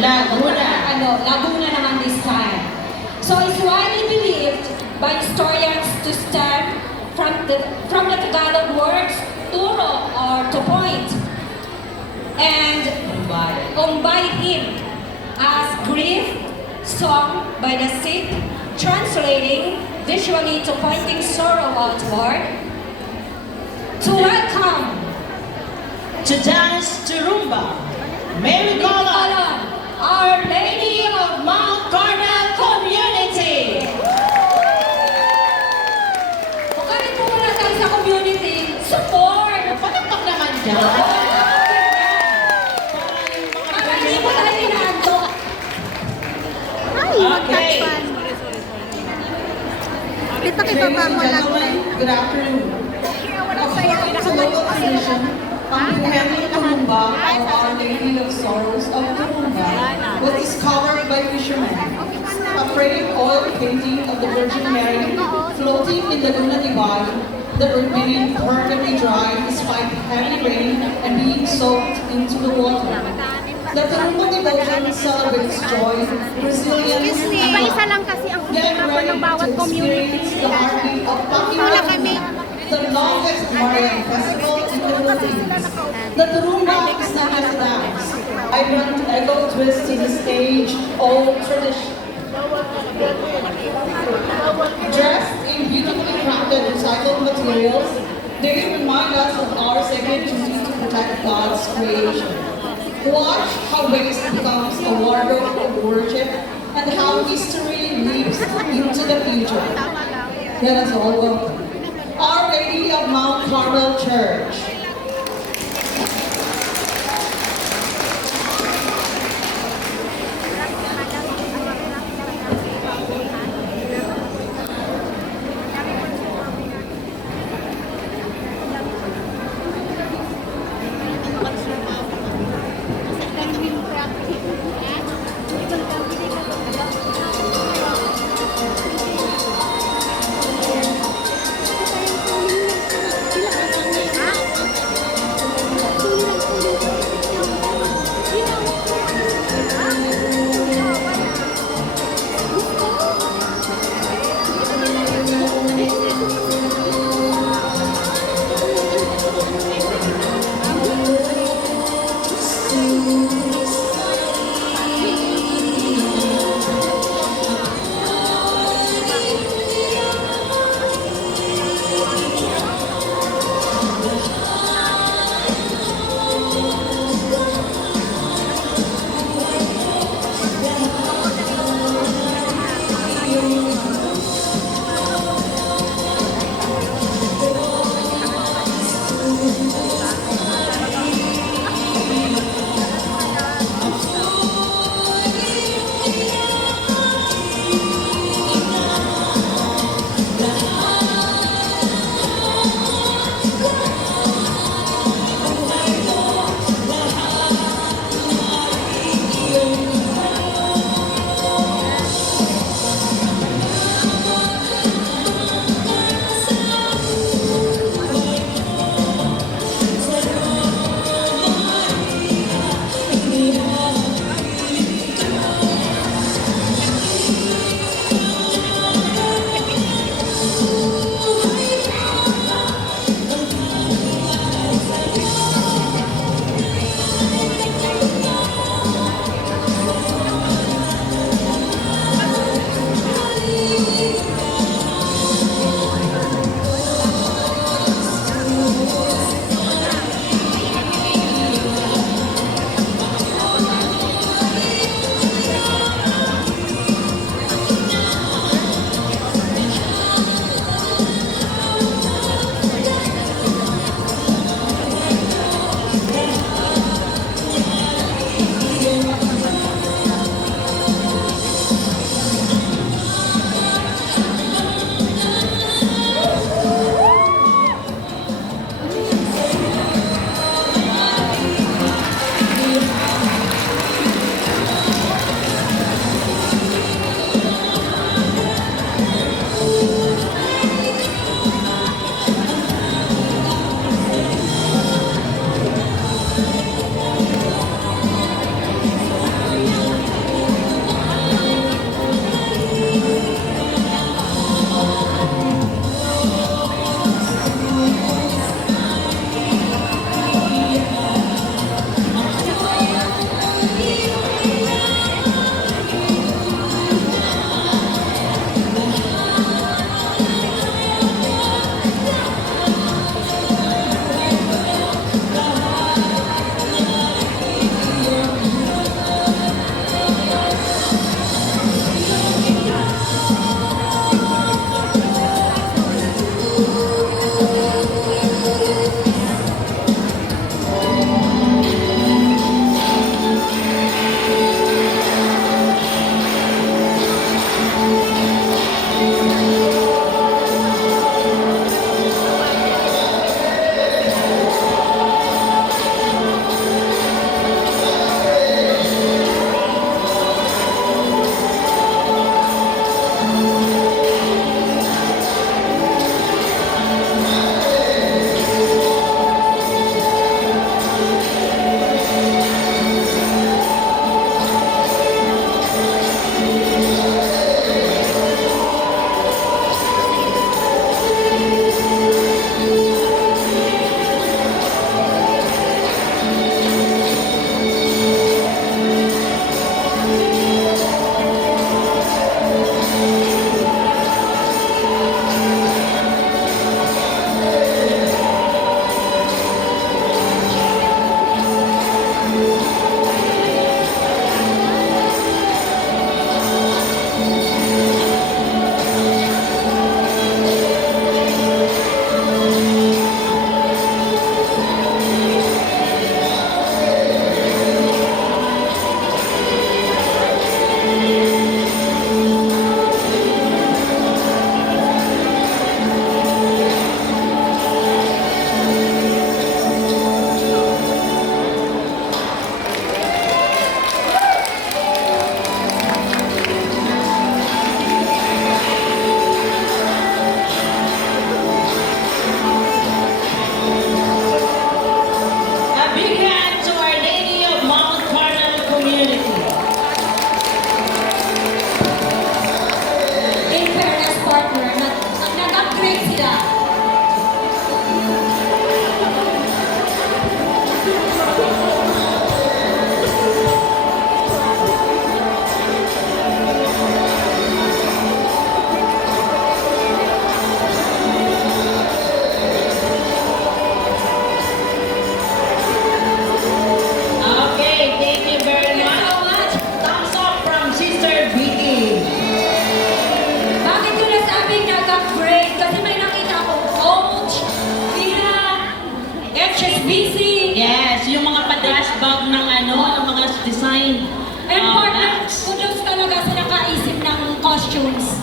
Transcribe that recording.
Laguna naman this time. So it's widely believed by historians to stem from the Tagalog words turo or to point and umbayhin as grief sung by the sick, translating visually to pointing sorrow outward. To welcome, To dance to rumba, Mary Golan, Our Lady of Mount Carmel Community. Kung kahit po wala tayo sa community, support! Patakpak naman dyan. Para hindi po tayo inaantok. Okay. Dito kay baba mo lang. Good afternoon. According to local tradition, ang Buheming Tumumba of Our Lady of Sorrows of Tumumba was discovered by fishermen. A framed oil painting of the Virgin Mary floating in the Laguna Ibay that remained perfectly dry despite heavy rain and being soaked into the water. The Tumumba devotion celebrates joy, resilience, and Iba-isa love. lang kasi ang Get photographer ready ng bawat to community. experience the heartbeat of Wala kami. Pakimana, the longest Marian festival in the Philippines. The Turumba is not just a dance. I bring echo twist to the stage, old tradition. Dressed in beautifully crafted recycled materials, they remind us of our sacred duty to protect God's creation. Watch how waste becomes a wardrobe of worship and how history leaps into the future. Let us all welcome Our Lady of Mount Carmel Church. nag-upgrade kasi may nakita ko Coach, Villa, HSBC, Yes, yung mga pa-dash bag ng ng mga design and partner, bags. kudos talaga sa nakaisip ng costumes.